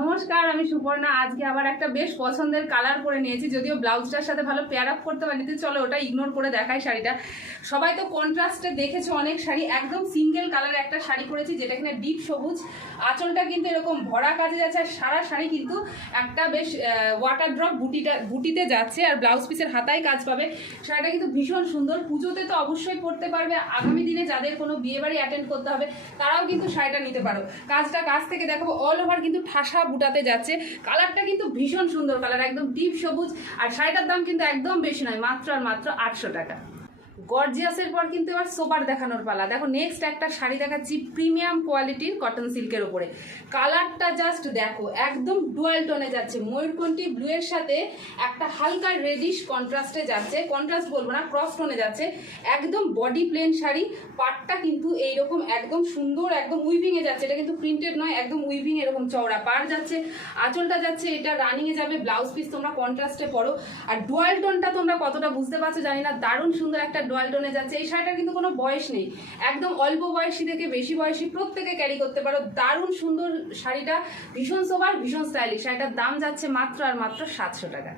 নমস্কার, আমি সুপর্ণা। আজকে আবার একটা বেশ পছন্দের কালার করে নিয়েছি, যদিও ব্লাউজটার সাথে ভালো পেয়ার আপ করতে পারিনি। তো চলো ওটা ইগনোর করে দেখাই শাড়িটা। সবাই তো কন্ট্রাস্টে দেখেছো অনেক শাড়ি, একদম সিঙ্গেল কালারে একটা শাড়ি করেছি যেটা এখানে ডিপ সবুজ। আঁচলটা কিন্তু এরকম ভরা কাজে যাচ্ছে, আর সারা শাড়ি কিন্তু একটা বেশ ওয়াটার ড্রপ বুটিতে যাচ্ছে, আর ব্লাউজ পিসের হাতায় কাজ পাবে। শাড়িটা কিন্তু ভীষণ সুন্দর। পুজোতে তো অবশ্যই পরতে পারবে, আগামী দিনে যাদের কোনো বিয়ে বাড়ি অ্যাটেন্ড করতে হবে তারাও কিন্তু শাড়িটা নিতে পারো। কাজটা কাছ থেকে দেখাবো, অল ওভার কিন্তু ঠাসা বুটাতে যাচ্ছে। কালারটা কিন্তু ভীষণ সুন্দর কালার, একদম ডিপ সবুজ। আর শাড়িটার দাম কিন্তু একদম বেশি নয়, মাত্র আর মাত্র 800 টাকা। গর্জিয়াসের পর কিন্তু এবার সোবার দেখানোর পালা। দেখো নেক্সট একটা শাড়ি দেখাচ্ছি প্রিমিয়াম কোয়ালিটির কটন সিল্কের উপরে। কালারটা জাস্ট দেখো, একদম ডুয়াল টোনে যাচ্ছে, ময়ূরকণ্ঠী ব্লু এর সাথে একটা হালকা রেডিশ কন্ট্রাস্টে যাচ্ছে। কন্ট্রাস্ট বলবো না, ক্রস টোনে যাচ্ছে। একদম বডি প্লেন শাড়ি, পাটটা কিন্তু এইরকম একদম সুন্দর, একদম উইভিং এ যাচ্ছে। এটা কিন্তু প্রিন্টেড নয়, একদম উইভিং এরকম চওড়া পাড় যাচ্ছে। আঁচলটা যাচ্ছে, এটা রানিং এ যাবে। ব্লাউজ পিস তোমরা কন্ট্রাস্টে পরো। আর ডুয়াল টোনটা তোমরা কতটা বুঝতে পারছো জানি না, দারুণ সুন্দর একটা ডুয়াল টোনে যাচ্ছে। এই শাড়িটার কিন্তু কোনো বয়স নেই, একদম অল্প বয়সী থেকে বেশি বয়সী প্রত্যেকে ক্যারি করতে পারো। দারুণ সুন্দর শাড়িটা, ভীষণ সোবার, ভীষণ স্টাইলিশ। শাড়িটার দাম যাচ্ছে মাত্র আর মাত্র 700 টাকা।